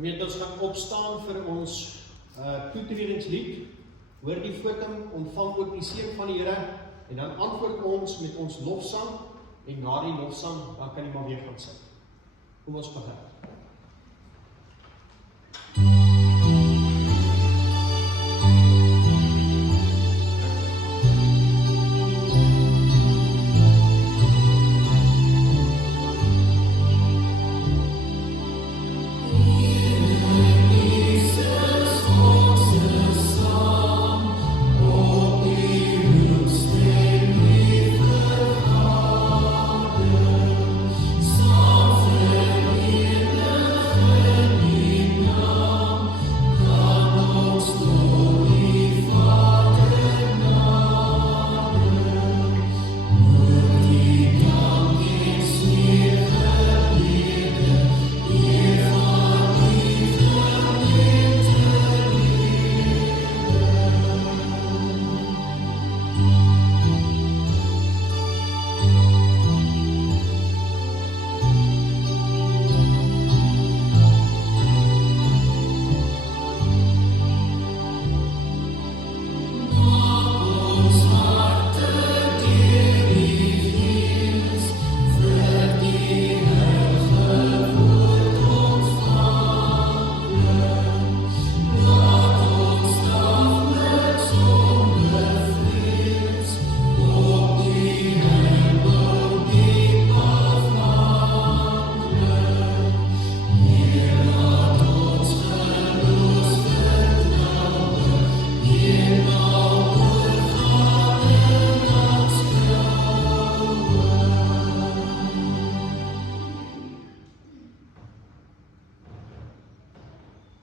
Gemeente, ons gaan opstaan vir ons toetredingslied. Hoor die fotum, ontvang ook die seën van die Here en dan antwoord ons met ons lofsang en na die lofsang dan kan jy maar weer gaan sit. Kom ons begin.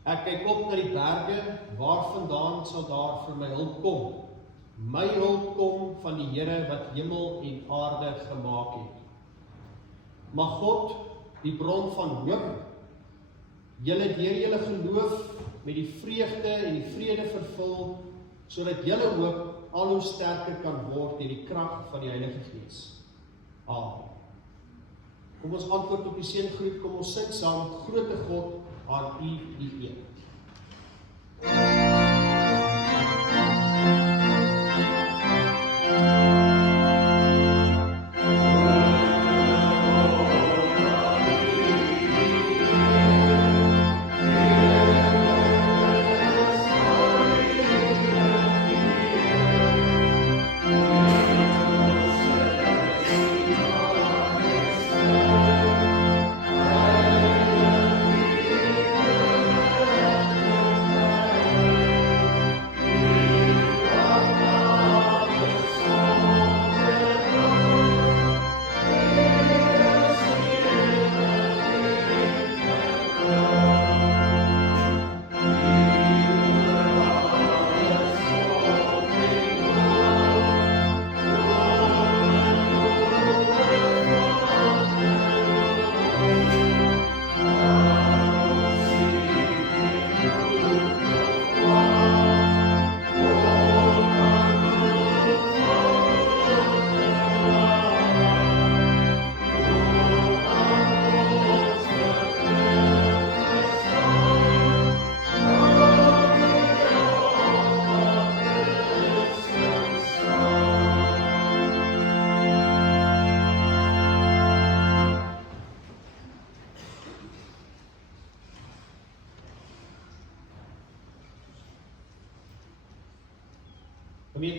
Ek kyk op na die berge, waarvandaan sal daar vir my hulp kom. My hulp kom van die Here wat hemel en aarde gemaak het. Mag God, die bron van hoop, julle deur julle geloof met die vreugde en die vrede vervul, sodat julle hoop al hoe sterker kan word deur die krag van die Heilige Gees. Amen. Kom ons antwoord op die seëngroet, kom ons sing saam, Grote God, aan U die eer.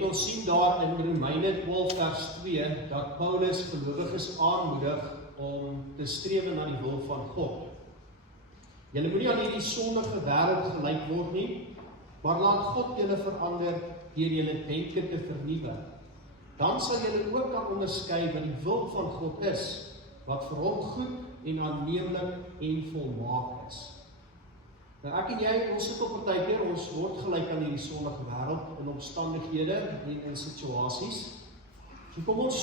Ons sien daar in Romeine 12 vers 2 dat Paulus gelowiges aanmoedig om te streef na die wil van God. Julle moenie aan hierdie sondige wêreld gelyk word nie, maar laat God julle verander deur julle denke te vernuwe. Dan sal julle ook kan onderskei wat die wil van God is, wat vir hom goed en aanneemlik en volmaak is. Nou ek en jy, ons sit op partykeer, ons word gelyk aan hierdie sondige wêreld in omstandighede en in situasies. So kom ons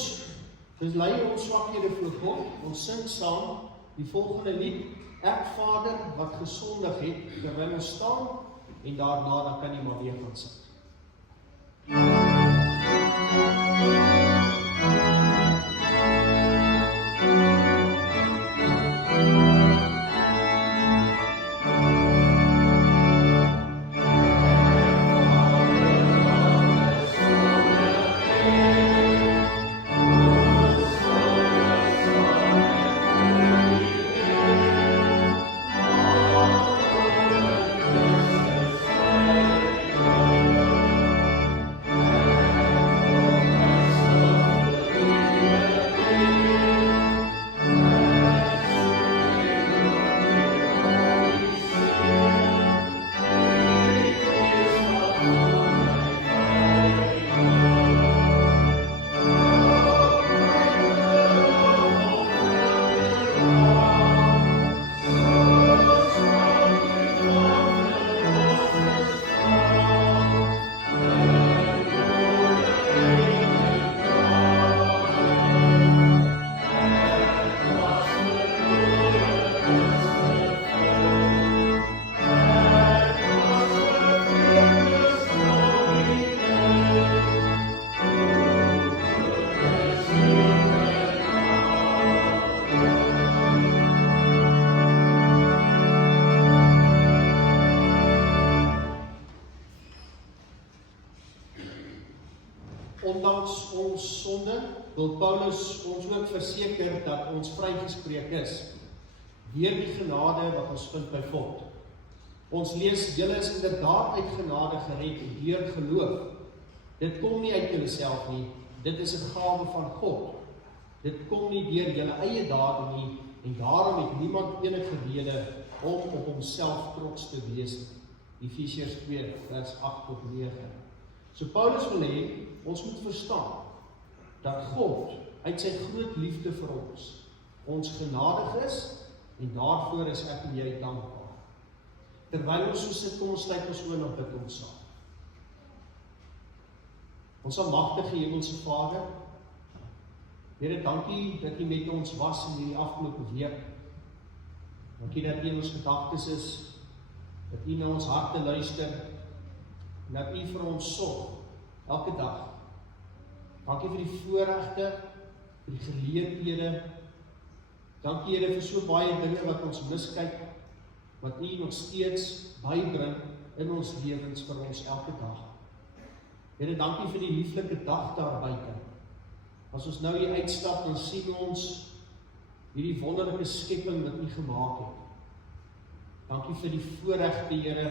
lei ons swakhede voor God, ons sing saam die volgende lied, Ek Vader wat gesondig het, terwyl ons staan en daarna dan kan jy maar weer gaan sit. ondanks ons sonde, wil Paulus ons ook verseker dat ons vrygespreek is, deur die genade wat ons vind by God. Ons lees, julle is inderdaad uit genade gered deur geloof. Dit kom nie uit julleself nie, dit is 'n gawe van God. Dit kom nie deur julle eie dade nie, en daarom het niemand enige rede om op homself trots te wees. Efesiërs 2 vers 8 tot 9. So Paulus wil hê, ons moet verstaan, dat God, uit sy groot liefde vir ons genadig is, en daarvoor is ek en jy dankbaar. Terwyl ons so sit, kom ons sluit ons oë en bid ons saam. Ons almagtige Hemelse Vader, Here, dankie dat U met ons was in hierdie afgelope week. Dankie dat U in ons gedagtes is, dat U na ons harte luister, en dat U vir ons sorg, elke dag. Dankie vir die voorregte, vir die geleenthede. Dankie Here vir so baie dinge wat ons miskyk, wat U nog steeds bybring in ons lewens vir ons elke dag. Here, dankie vir die lieflike dag daar buite. As ons nou hier uitstap, dan sien ons hierdie wonderlike skepping wat U gemaak het. Dankie vir die voorregte, Here,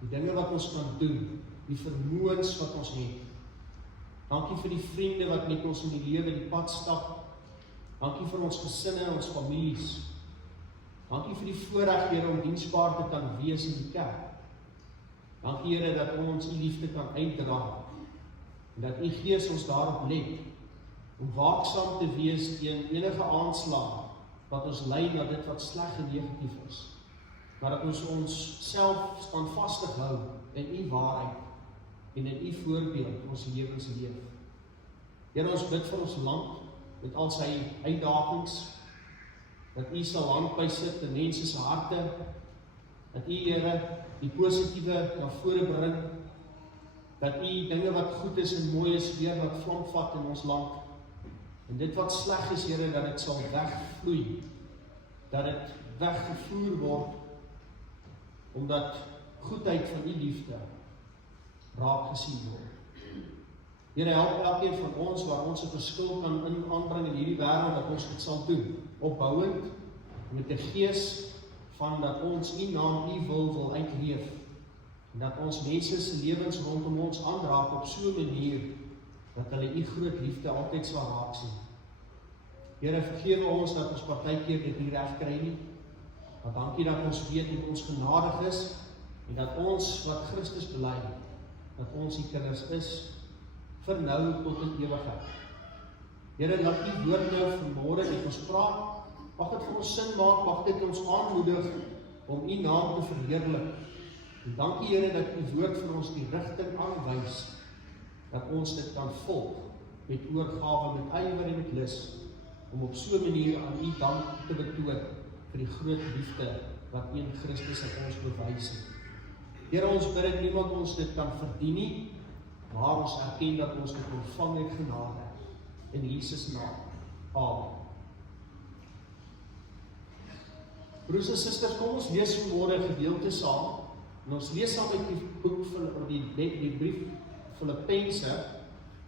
die dinge wat ons kan doen, die vermoëns wat ons het. Dankie vir die vriende wat met ons in die lewe die pad stap. Dankie vir ons gesinne en ons families. Dankie vir die voorreg, Here, om diensbaar te kan wees in die kerk. Dankie, Here, dat ons U liefde kan uitdra, en dat U Gees ons daarop let, om waaksaam te wees teen enige aanslag wat ons lei na dit wat sleg en negatief is, maar dat ons onsself standvastig hou in U waarheid en in U voorbeeld ons lewens leef. Here, ons bid vir ons land met al sy uitdagings, dat U sal hand by sit in mense se harte, dat U, Here, die positiewe na vore bring, dat U dinge wat goed is en mooi is weer wat vlam vat in ons land, en dit wat sleg is, Here, dat dit sal wegvloei, dat dit weggevoer word, omdat goedheid van U liefde raak gesien word. Here, help elkeen van ons waar ons 'n verskil kan aanbring in hierdie wêreld, dat ons dit sal doen, opbouend, met 'n gees van dat ons U naam, U wil uitleef, en dat ons mense se lewens rondom ons aanraak op so 'n manier, dat hulle U groot liefde altyd sal raak sien. Here, vergewe ons dat ons partykeer dit nie reg kry nie, maar dankie dat ons weet dat ons genadig is, en dat ons wat Christus bely, dat ons die kinders is, vir nou tot in ewigheid. Here, laat U woord nou vanmôre met ons praat, mag dit vir ons sin maak, mag dit ons aanmoedig om U naam te verheerlik. En dankie, Here, dat U woord vir ons die rigting aanwys, dat ons dit kan volg, met oorgawe, met ywer en met lus, om op so 'n manier aan U dank te betoon, vir die groot liefde, wat U in Christus aan ons bewys het. Here, ons bid dat niemand ons dit kan verdien nie, maar ons erken dat ons dit ontvang uit genade, in Jesus naam. Amen. Broers en susters, kom ons lees vanmôre 'n gedeelte saam, en ons lees saam uit die boek van die brief Filippense.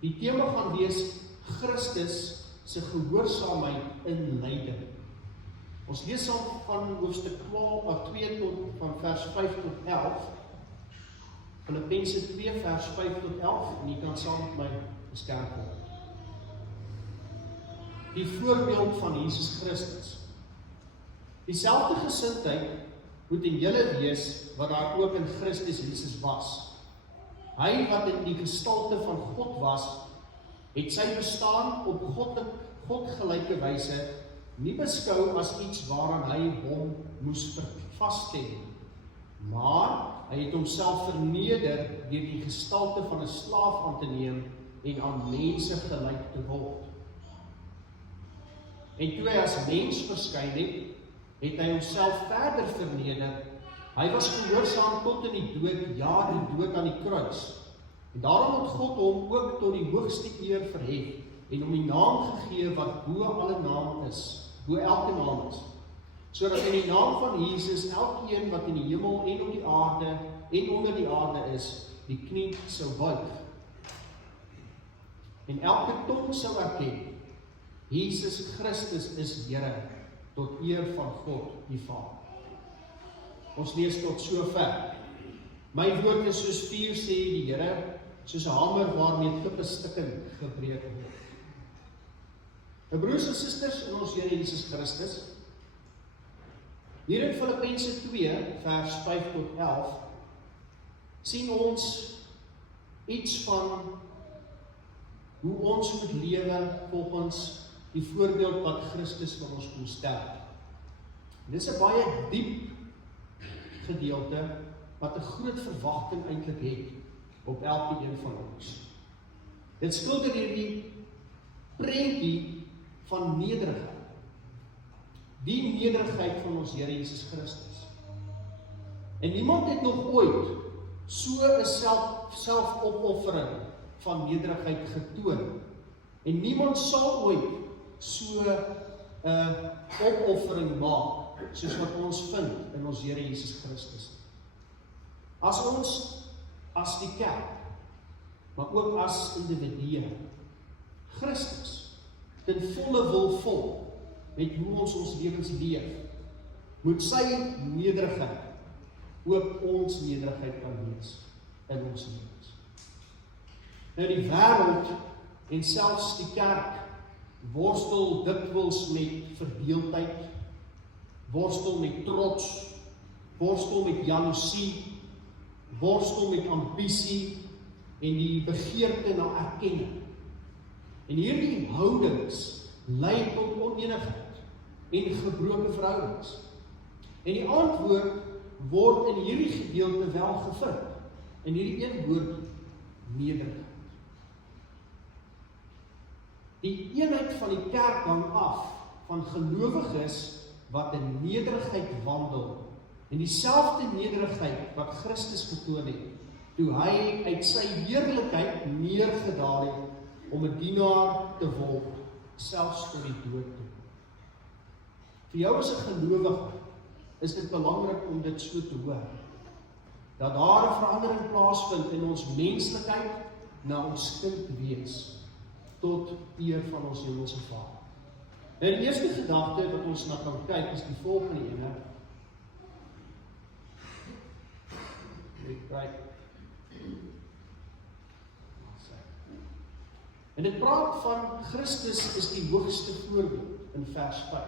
Die tema gaan wees Christus se gehoorsaamheid in lyding. Ons lees saam van hoofstuk 2 tot van vers 5 tot 11. Filippense 2 vers 5 tot 11, en jy kan saam met my beskerp word. Die voorbeeld van Jesus Christus. Dieselfde gesindheid moet in julle wees wat daar ook in Christus Jesus was. Hy wat in die gestalte van God was, het sy bestaan op godgelyke wyse nie beskou as iets waaraan hy hom moes vasstel, maar hy het homself verneder deur die gestalte van 'n slaaf aan te neem en aan mense gelyk te word. En toe hy as mens verskyn het hy homself verder verneder. Hy was gehoorsaam tot in die dood, ja, die dood aan die kruis. En daarom het God hom ook tot die hoogste eer verhef en hom die naam gegee wat bo alle naam is, bo elke naam is, sodat in die naam van Jesus elkeen wat in die hemel en op die aarde en onder die aarde is, die knie sou buig. en elke tong sou erken, Jesus Christus is Here, tot eer van God die Vader. Ons lees tot sover. My woord is soos vuur, sê die Here, soos 'n hamer waarmee klippe stukkend gebreek word. My broers en susters in ons Here Jesus Christus, hier in Filippense 2, vers 5 tot 11, sien ons iets van hoe ons moet lewe volgens die voorbeeld wat Christus vir ons kom stel. Dit is 'n baie diep gedeelte wat 'n groot verwagting eintlik het op elke een van ons. Dit skilder hierdie prentjie van nederigheid. Die nederigheid van ons Here Jesus Christus. En niemand het nog ooit so 'n selfopoffering van nederigheid getoon. En niemand sal ooit so 'n opoffering maak soos wat ons vind in ons Here Jesus Christus. As ons, as die kerk, maar ook as individue, Christus ten volle wil volg met hoe ons lewens leef, moet sy nederigheid ook ons nederigheid kan wees in ons lewens. Nou die wêreld en selfs die kerk worstel dikwels met verdeeldheid, worstel met trots, worstel met jaloesie, worstel met ambisie en die begeerte na erkenning. En hierdie houdings lei tot onenigheid en gebroke verhoudings. En die antwoord word in hierdie gedeelte wel gevind. In hierdie een woord, nederigheid. Die eenheid van die kerk hang af van gelowiges wat in nederigheid wandel. En dieselfde nederigheid wat Christus getoon het, toe hy uit sy heerlikheid neergedaal het om 'n dienaar te word, selfs tot die dood toe. Vir jou as 'n gelowige is dit belangrik om dit so te hoor, dat daar 'n verandering plaasvind in ons menslikheid na ons kind wees, tot eer van ons hemelse Vader. Nou die eerste gedagte wat ons na kan kyk is die volgende ene. En dit praat van Christus is die hoogste voorbeeld in vers 5.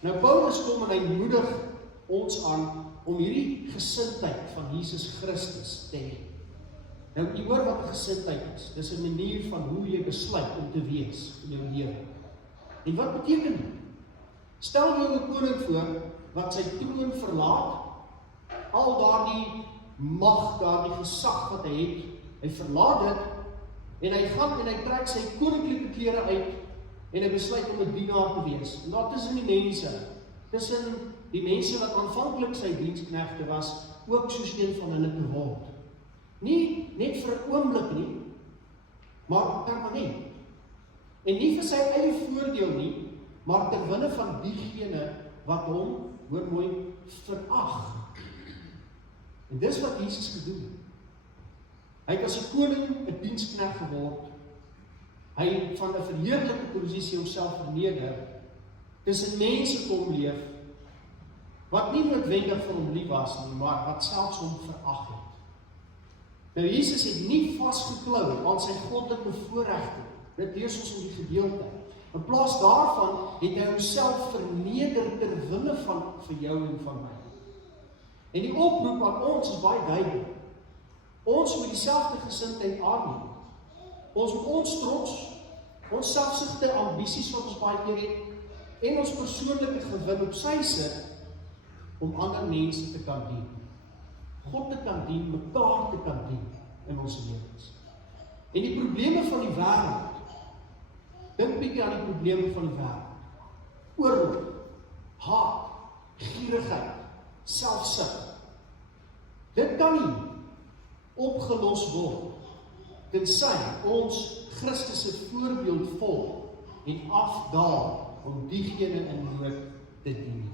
Nou Paulus kom en hy moedig ons aan om hierdie gesindheid van Jesus Christus te hê. Nou, jy hoor wat 'n gesindheid is. Dis 'n manier van hoe jy besluit om te wees in jou lewe. En wat beteken dit? Stel jou 'n koning voor wat sy troon verlaat, al daardie mag, daardie gesag wat hy het, hy verlaat dit en hy gaan en hy trek sy koninklike klere uit en hy besluit om 'n dienaar te wees. En daar tussen die mense wat aanvanklik sy diensknegte was, ook soos een van hulle te word. Nie net vir 'n oomblik nie, maar permanent. En nie vir sy eie voordeel nie, maar ter wille van diegene wat hom, hoor mooi, verag. En dis wat Jesus gedoen het. Hy het as 'n koning 'n diensknegt geword. Hy het van 'n verheerlikte posisie homself verneder, tussen mense kom leef, wat nie noodwendig vir hom lief was nie, maar wat selfs hom verag het. Nou Jesus het nie vasgeklou aan sy goddelike voorregte. Dit lees ons in die gedeelte. In plaas daarvan het hy homself verneder ter wille van vir jou en van my. En die oproep aan ons is baie duidelik. Ons moet dieselfde gesindheid aanneem. Ons moet ons trots, ons selfsugte ambisies wat ons baie keer het, en ons persoonlike gewin op sy sit, om ander mense te kan dien. God te kan dien, mekaar te kan dien in ons lewens. En die probleme van die wêreld, dink bietjie aan die probleme van die wêreld. Oorlog, haat, gierigheid, selfsug. Dit kan nie opgelos word, tensy ons Christus se voorbeeld volg en afdaal om diegene in nood te dien.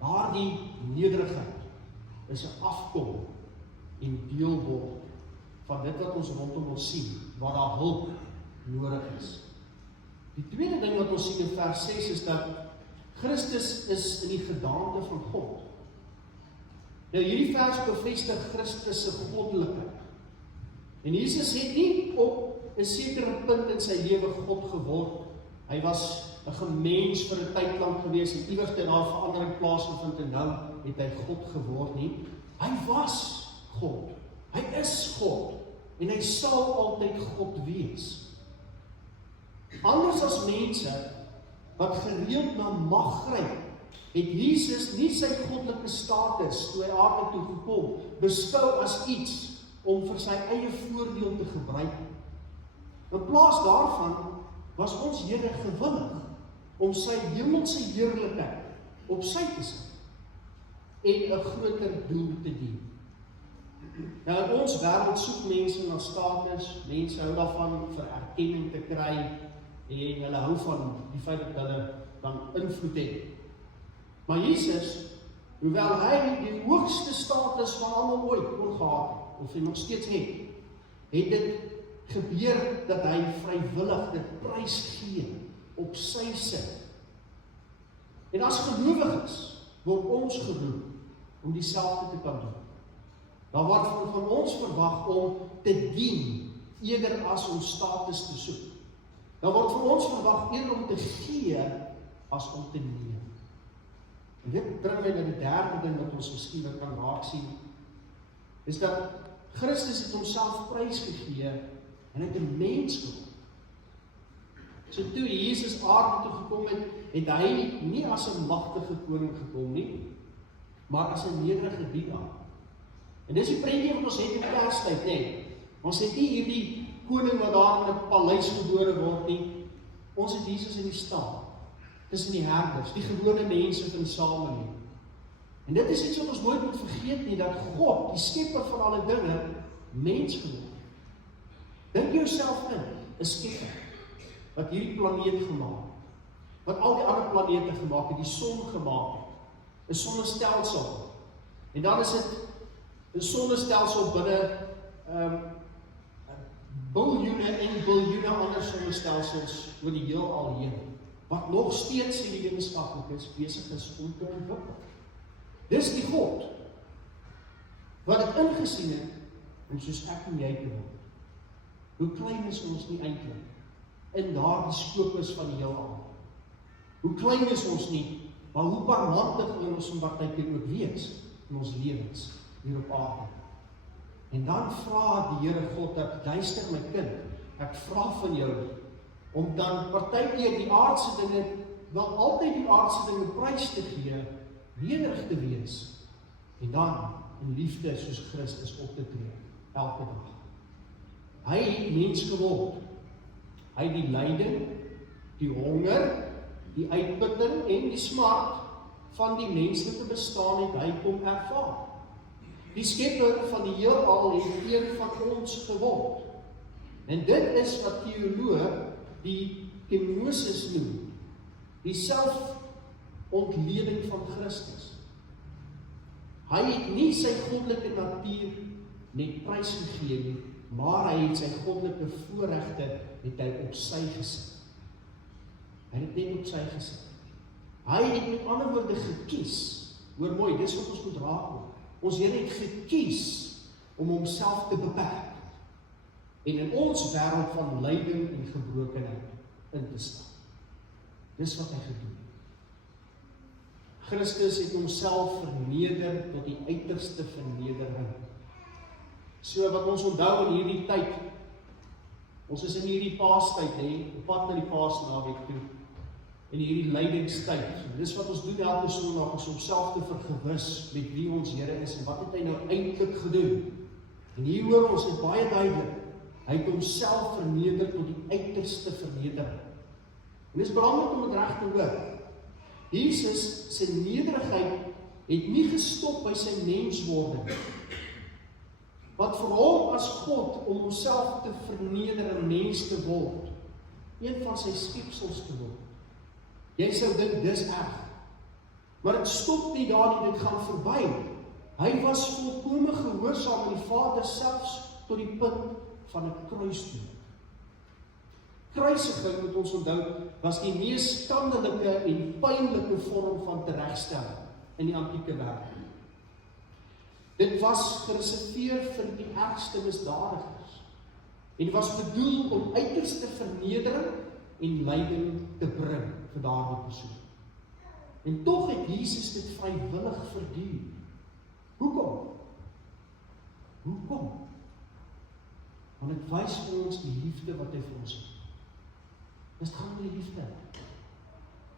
Daardie nederigheid is 'n afkom en deel word van dit wat ons rondom ons sien, waar daar hulp nodig is. Die tweede ding wat ons sien in vers 6 is dat Christus is in die gedaante van God. Nou hierdie vers bevestig Christus se goddelikheid. En Jesus het nie op 'n sekere punt in sy lewe God geword. Hy was 'n gemens vir 'n tyd lank gewees en iewers het daar verandering plaasgevind en nou het hy God geword nie. Hy was God. Hy is God en hy sal altyd God wees. Anders as mense wat gereeld na mag gryp, het Jesus nie sy goddelike status toe hy aarde toe gekom beskou as iets om vir sy eie voordeel te gebruik. In plaas daarvan was ons Here gewillig om sy hemelse heerlikheid op sy te sit en 'n groter doel te dien. Nou in ons wêreld soek mense na status, mense hou daarvan vir erkenning te kry en hulle hou van die feit dat hulle dan invloed het. Maar Jesus, hoewel hy die hoogste status van almal ooit kon gehad het, of hy nog steeds het dit gebeur dat hy vrywillig dit prys gee op sy sin. En as gelowiges word ons geroep om dieselfde te kan doen. Daar word van ons verwag om te dien eerder as om status te soek. Daar word van ons verwag eerder om te gee as om te neem. En dit bring my na die derde ding wat ons miskien kan raak sien, is dat Christus het homself prys gegee en hy het 'n mens geword. So toe Jesus aarde toe gekom het, het hy nie as 'n magtige koning gekom nie, maar as 'n nederige dienaar. En dis die prentjie wat ons het in Kerstyd, nê. Ons het nie hierdie koning wat daar in 'n paleis gebore word nie. Ons het Jesus in die stal, tussen die herders, die gewone mense in die samelewing. En dit is iets wat ons nooit moet vergeet nie, dat God, die skepper van alle dinge, mens geword. Dink jouself in, 'n skepper wat hierdie planeet gemaak het, wat al die ander planete gemaak het, die son gemaak het, 'n sonnestelsel. En dan is dit 'n sonnestelsel binne biljoene en biljoene ander sonnestelsels oor die heelal heen, wat nog steeds die wetenskaplikes besig is om te ontwikkel. Dis die God wat dit ingesien het om soos ek en jy te word. Hoe klein is ons nie eintlik in daardie skopus van die heelal? Hoe klein is ons nie, maar hoe barmhartig wil ons in partykeer ook wees in ons lewens hier op aarde. En dan vra die Here God dat, luister my kind, ek vra van jou om dan partykeer die aardse dinge, wel altyd die aardse dinge prys te gee, nederig te wees, en dan in liefde soos Christus op te tree, elke dag. Hy het mens geword. Hy het die lyding, die honger, die uitputting en die smart van die menslike bestaan het hy kom ervaar. Die skepper van die heelal het een van ons geword. En dit is wat teoloog die kenosis noem, die selfontleding van Christus. Hy het nie sy goddelike natuur net prys gegee nie, maar hy het sy goddelike voorregte het hy op sy gesit. Hy het net op sy gesit. Hy het met ander woorde gekies. Hoor mooi, dis wat ons moet raak. Ons Here het gekies om homself te beperk en in ons wêreld van lyding en gebrokenheid in te stap. Dis wat hy gedoen het. Christus het homself verneder tot die uiterste vernedering. So wat ons onthou in hierdie tyd, ons is in hierdie Paastyd, op pad na die Paasnaweek toe, in hierdie lydingstyd. So dis wat ons doen elke Sondag, is om self te vergewis met wie ons Here is en wat het hy nou eintlik gedoen. En hier hoor ons dit baie duidelik. Hy het homself verneder tot die uiterste vernedering. En dis belangrik om dit reg te hoor. Jesus se nederigheid het nie gestop by sy menswording. Wat vir hom as God om homself te verneder en mens te word, een van sy skepsels te word. Jy sou dink dis erg. Maar dit stop nie daar nie, dit gaan verby. Hy was volkome gehoorsaam aan die Vader selfs tot die punt van 'n kruisdood. Kruisiging, moet ons onthou, was die mees skandelike en pynlike vorm van teregstelling in die antieke wêreld. Dit was gereserveer vir die ergste misdadigers en was bedoel om uiterste vernedering en lyding te bring vir daardie persoon. En tog het Jesus dit vrywillig verduur. Hoekom? Hoekom? Want dit wys vir ons die liefde wat hy vir ons het. Dit gaan om die liefde.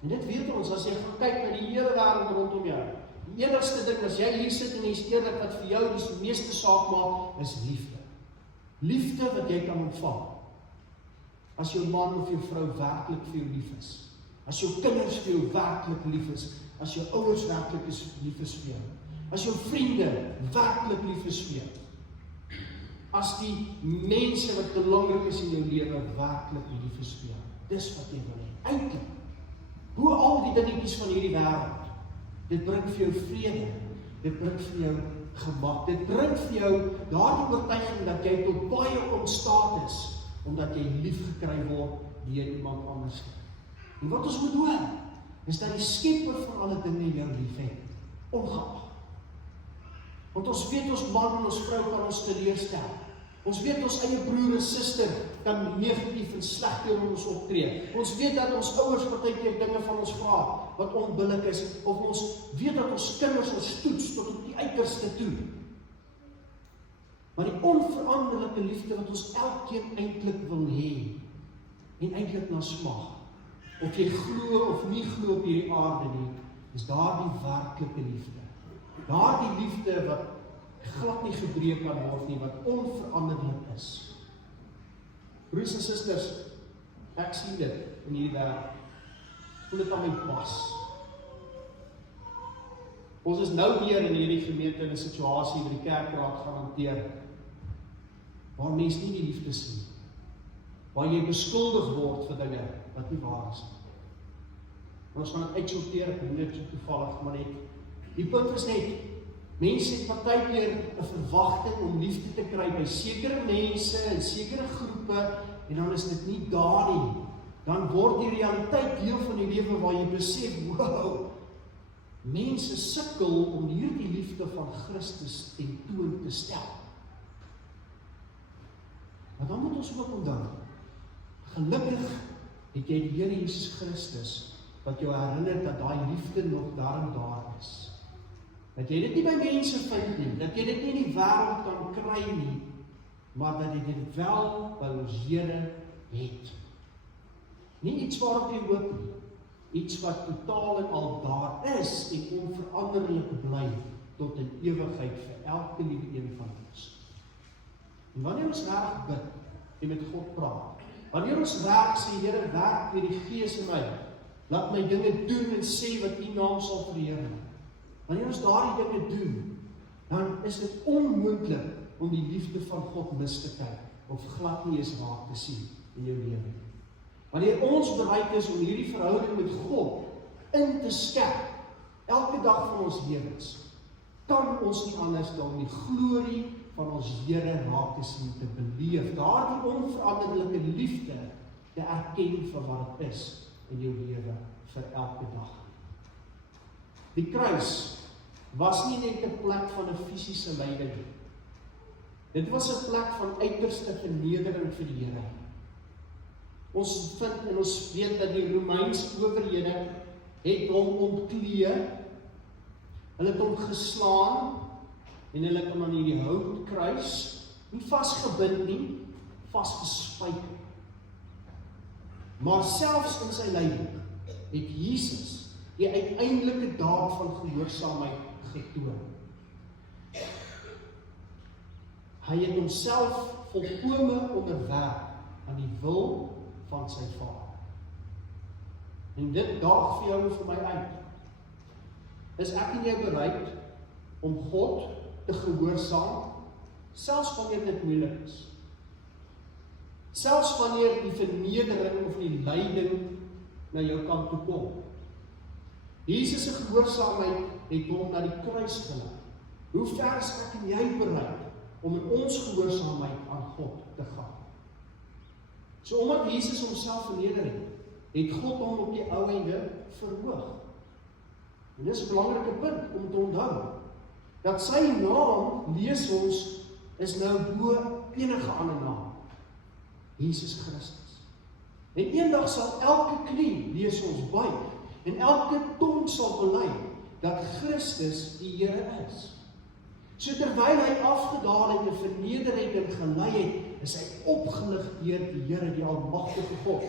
En dit weet ons, as jy gaan kyk na die hele wêreld rondom jou. Die enigste ding, as jy hier sit en jy is eerlik, wat vir jou die meeste saak maak, is liefde. Liefde wat jy kan ontvang. As jou man of jou vrou werklik vir jou lief is. As jou kinders vir jou werklik lief is. As jou ouers werklik lief is vir jou. As jou vriende werklik lief is vir jou. As die mense wat belangrik is in jou lewe werklik lief is vir jou. Dis wat jy wil hê. Eintlik, hoe al die dingetjies van hierdie wêreld, dit bring vir jou vrede, dit bring vir jou gemak, dit bring vir jou daardie oortuiging dat jy tot baie ontstaat is, omdat jy lief gekry word deur iemand anders. En wat ons moet hoor, is dat die skepper van alle dinge jou lief het, ongeag. Want ons weet ons man en ons vrou kan ons teleurstel. Ons weet ons eie broer en suster kan negatief en sleg teenoor ons optree. Ons weet dat ons ouers partykeer dinge van ons vra wat onbillik is, of ons weet dat ons kinders ons toets tot op die uiterste toe. Maar die onveranderlike liefde wat ons elkeen eintlik wil hê en eintlik na smag, of jy glo of nie glo op hierdie aarde nie, is daardie werklike liefde. Daardie liefde wat glad nie gebreek kan word nie, wat onveranderlik is. Broers en susters, ek sien dit in hierdie wêreld. Voel dit aan my pas. Ons is nou weer in hierdie gemeente in 'n situasie waar die kerkraad gaan hanteer, waar mense nie die liefde sien, waar jy beskuldig word vir dinge wat nie waar is. Ons gaan dit uitsorteer, ek doen dit so toevallig, maar net, die punt is net, mense het partykeer 'n verwagting om liefde te kry by sekere mense en sekere groepe, en dan is dit nie daar nie. Dan word die realiteit deel van die lewe waar jy besef, wow, mense sukkel om hierdie liefde van Christus tentoon te stel. Maar dan moet ons ook onthou, gelukkig het jy die Here Jesus Christus, wat jou herinner dat daai liefde nog daar is. Dat jy dit nie by mense vind nie, dat jy dit nie in die wêreld kan kry nie, maar dat jy dit wel by ons Here het. Nie iets waarop jy hoop nie, iets wat totaal en al daar is en onveranderlik bly tot in ewigheid vir elke liewe een van ons. En wanneer ons reg bid en met God praat, wanneer ons reg sê, Here, werk deur die Gees in my, laat my dinge doen en sê wat U naam sal verheerlik. Wanneer ons daardie dinge doen, dan is dit onmoontlik om die liefde van God mis te kyk, of glad nie eens raak te sien in jou lewe. Wanneer ons bereid is om hierdie verhouding met God in te skerp, elke dag van ons lewens, kan ons nie anders dan die glorie van ons Here raak te sien, te beleef, daardie onveranderlike liefde te erken vir wat dit is in jou lewe vir elke dag. Die kruis was nie net 'n plek van 'n fisiese lyding nie. Dit was 'n plek van uiterste vernedering vir die Here. Ons vind en ons weet dat die Romeinse owerhede het hom ontklee, hulle het hom geslaan en hulle het hom aan hierdie houtkruis nie vasgebind nie, vasgespyker. Maar selfs in sy lyding het Jesus die uiteindelike daad van gehoorsaamheid getoon. Hy het homself volkome onderwerp aan die wil van sy Vader. En dit daag vir jou en vir my uit. Is ek en jy bereid om God te gehoorsaam, selfs wanneer dit moeilik is? Selfs wanneer die vernedering of die lyding na jou kant toe kom. Jesus se gehoorsaamheid het hom na die kruis gelei. Hoe ver is ek en jy bereid om in ons gehoorsaamheid aan God te gaan. So omdat Jesus homself verneder het God hom op die ou einde verhoog. En dis 'n belangrike punt om te onthou, dat sy naam, lees ons, is nou bo enige ander naam. Jesus Christus. En eendag sal elke knie, lees ons, buig, en elke tong sal bely, dat Christus die Here is. So terwyl hy afgedaal het en verneder het en gelei het, is hy opgelig deur die Here, die almagtige God.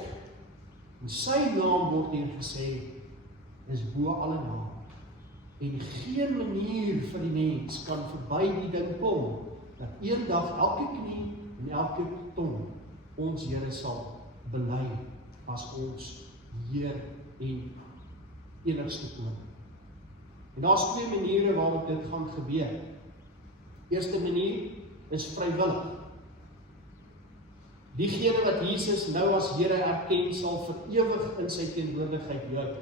En sy naam word hier gesê, is bo alle naam. En geen manier vir die mens kan verby die ding kom, dat eendag elke knie en elke tong ons Here sal bely as ons Heer en enigste koning. En daar's twee maniere waarop dit gaan gebeur. Eerste manier is vrywillig. Diegene wat Jesus nou as Here erken, sal vir ewig in sy teenwoordigheid juig.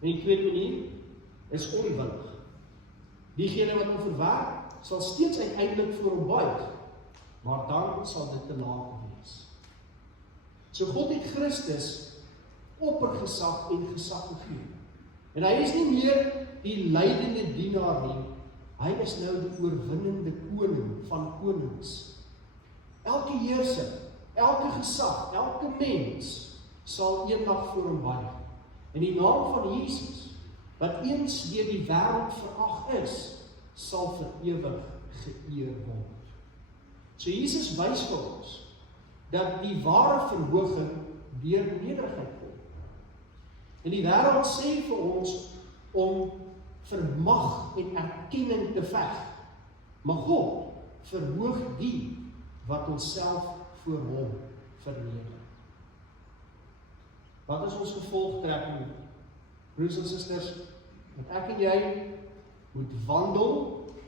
En die tweede manier is onwillig. Diegene wat hom verwerp, sal steeds uiteindelik voor hom buig, maar dan sal dit te laat wees. So God het Christus oppergesag en gesag gegee. En hy is nie meer die lydende dienaar nie, hy is nou die oorwinnende koning van konings. Elke heerser, elke gesag, elke mens sal eendag voor hom buig. In die naam van Jesus, wat eens deur die wêreld verag is, sal vir ewig geëer word. So Jesus wys vir ons dat die ware verhoging deur nederigheid kom. En die wêreld sê vir ons om vir mag en erkenning te veg. Maar God verhoog die wat onsself voor hom verneder. Wat is ons gevolgtrekking? Broers en susters, dat ek en jy moet wandel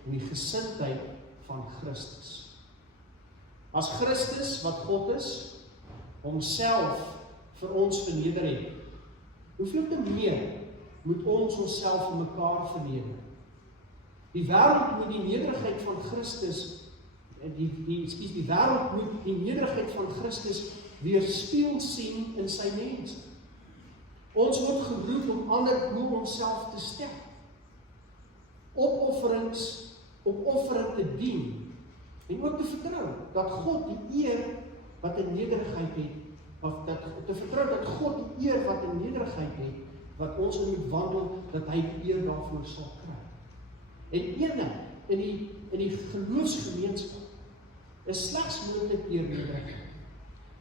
in die gesindheid van Christus. As Christus, wat God is, homself vir ons verneder het, hoeveel te meer moet ons onsself vir mekaar verneder? Die wêreld moet die nederigheid van Christus, die wêreld moet die nederigheid van Christus weerspieël sien in sy mense. Ons word geroep om ander bo onsself te stel. Opoffering te dien en ook te vertrou dat God die eer wat in nederigheid het, of te vertrou dat God die eer wat in nederigheid het, wat ons in moet wandel, dat hy die eer daarvoor sal kry. En eenheid in die geloofsgemeenskap is slegs moontlik deur nederigheid.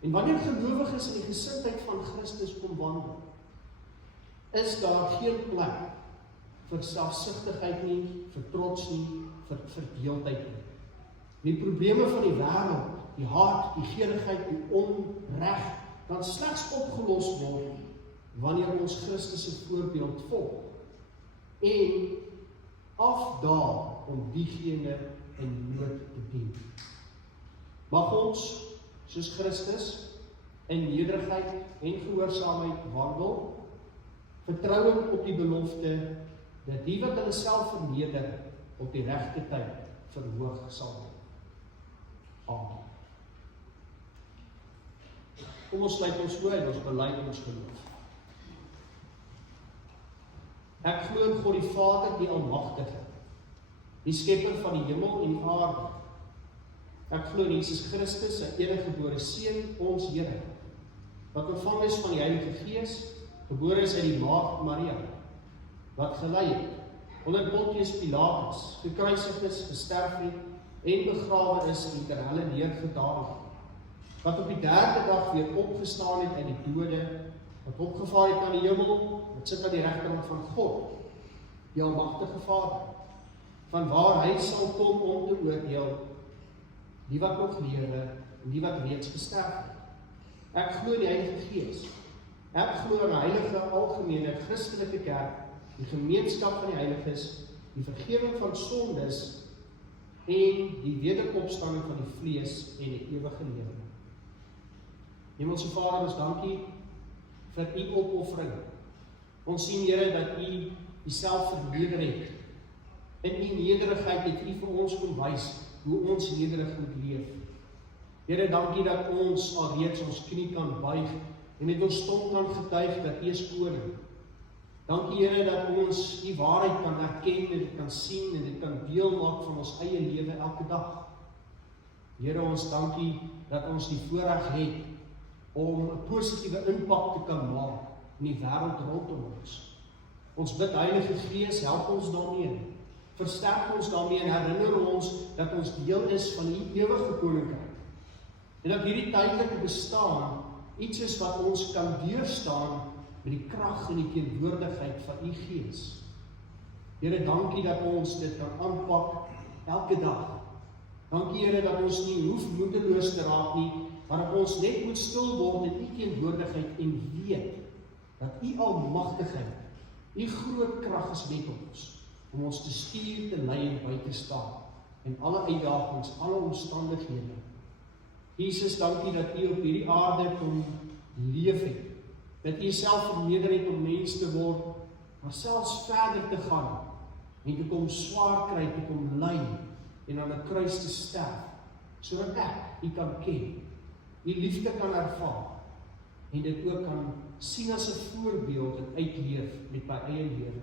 En wanneer gelowiges in die gesindheid van Christus kom wandel, is daar geen plek vir selfsugtigheid nie, vir trots nie, vir verdeeldheid nie. Die probleme van die wêreld, die haat, die gierigheid, die onreg, kan slegs opgelos word wanneer ons Christus se voorbeeld volg en afdaal om diegene in nood te dien. Mag ons, soos Christus, in nederigheid en gehoorsaamheid wandel, vertrouend op die belofte dat die wat hulle self verneder op die regte tyd verhoog sal word. Amen. Kom ons sluit ons oë en ons bely ons geloof. Ek glo in God die Vader, die Almagtige, die skepper van die hemel en die aarde. Ek glo in Jesus Christus, sy eniggebore Seun, ons Here, wat ontvang is van die Heilige Gees, gebore is uit die maagd Maria, wat gelei het onder Pontius Pilatus, gekruisig is, gesterf het en begrawe is en ter helle neergedaal het, wat op die derde dag weer opgestaan het uit die dode, wat opgevaar het na die hemel, wat sit aan die regterhand van God, die Almagtige Vader, van waar hy sal kom om te oordeel die wat nog lewe en die wat reeds gesterf het. Ek glo in die Heilige Gees. Ek glo in 'n heilige algemene Christelike kerk, die gemeenskap van die heiliges, die vergifnis van sondes en die wederopstanding van die vlees en die ewige lewe. Hemelse Vader, ons dankie vir u opoffering. Ons sien, Here, dat u uself verneder het. In u nederigheid het u vir ons kom wys hoe ons nederig moet leef. Here, dankie dat ons alreeds ons knie kan buig en met ons tong kan getuig dat U is koning. Dankie Here dat ons die waarheid kan erken en dit kan sien en dit kan deel maak van ons eie lewe elke dag. Here, ons dankie dat ons die voorreg het om 'n positiewe impak te kan maak in die wêreld rondom ons. Ons bid Heilige Gees, help ons daarmee. Versterk ons daarmee en herinner ons dat ons deel is van U ewige koninkryk. En dat hierdie tydelike bestaan iets is wat ons kan deurstaan met die krag en die teenwoordigheid van U Gees. Here, dankie dat ons dit kan aanpak elke dag. Dankie Here dat ons nie hoef moedeloos te raak nie, maar dat ons net moet stil word in U teenwoordigheid en weet dat U almagtigheid, U groot krag is met om ons te stuur, te lei en by te staan in alle uitdagings, alle omstandighede. Jesus, dankie dat U op hierdie aarde kom leef het, dat U self verneder het om mens te word, maar selfs verder te gaan en te kom swaar kry, te kom ly en aan 'n kruis te sterf, sodat ek U kan ken, U liefde kan ervaar en dit ook kan sien as 'n voorbeeld en uitleef met my eie lewe.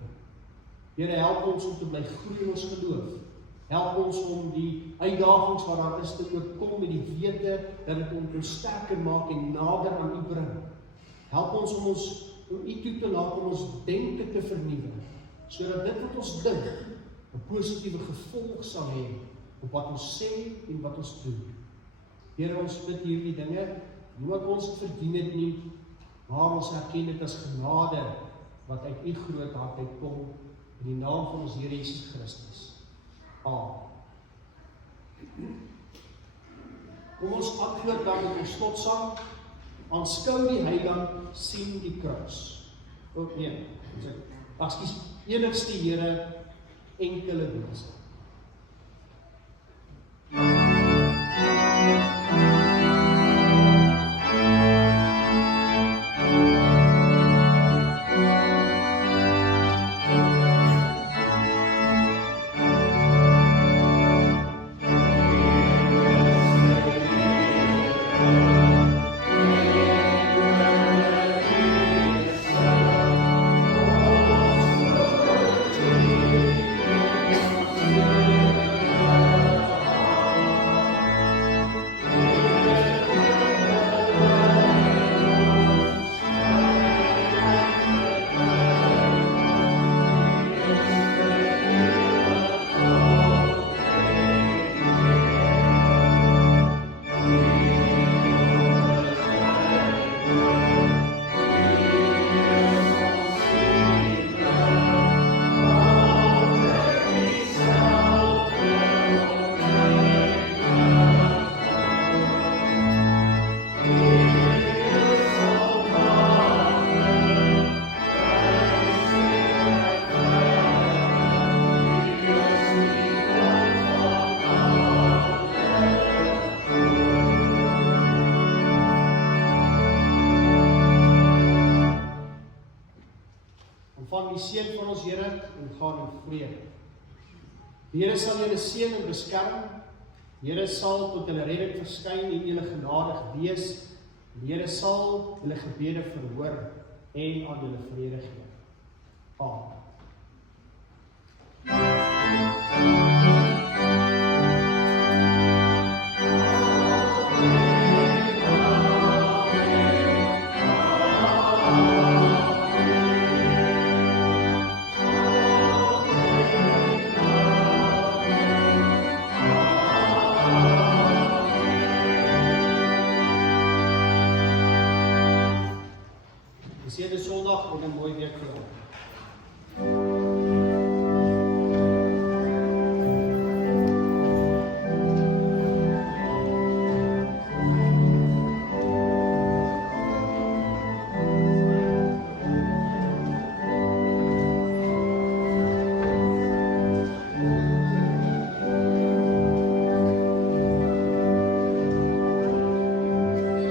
Here, help ons om te bly groei in ons geloof. Help ons om die uitdagings wat daar is te oorkom met die wete dat dit ons sterker maak en nader aan U bring. Help ons om U toe te laat om ons denke te vernuwe, sodat dit wat ons dink 'n positiewe gevolg sal hê op wat ons sê en wat ons doen. Here, ons bid hierdie dinge, nie wat ons het verdien het nie, maar ons erken dit as genade wat uit U groot hart uitkom, in die naam van ons Here Jesus Christus. Amen. Kom ons antwoord dan met ons slotsang, aanskou die heiland, sien die kruis. Nee, ekskuus, enigste Here, enkele wese. Van die seën van ons Here en gaan in vrede. Die Here sal julle seën en beskerm. Die Here sal tot julle redding verskyn en julle genadig wees. Die Here sal julle gebede verhoor en aan julle vrede gee. Amen. Seënde Sondag en 'n mooi week vir julle.